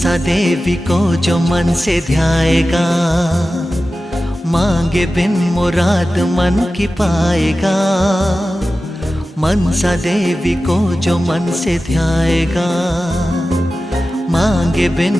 मनसा देवी को जो मन से ध्याएगा, मांगे बिन मुराद मन की पाएगा। मनसा देवी को जो मन से ध्याएगा, मांगे बिन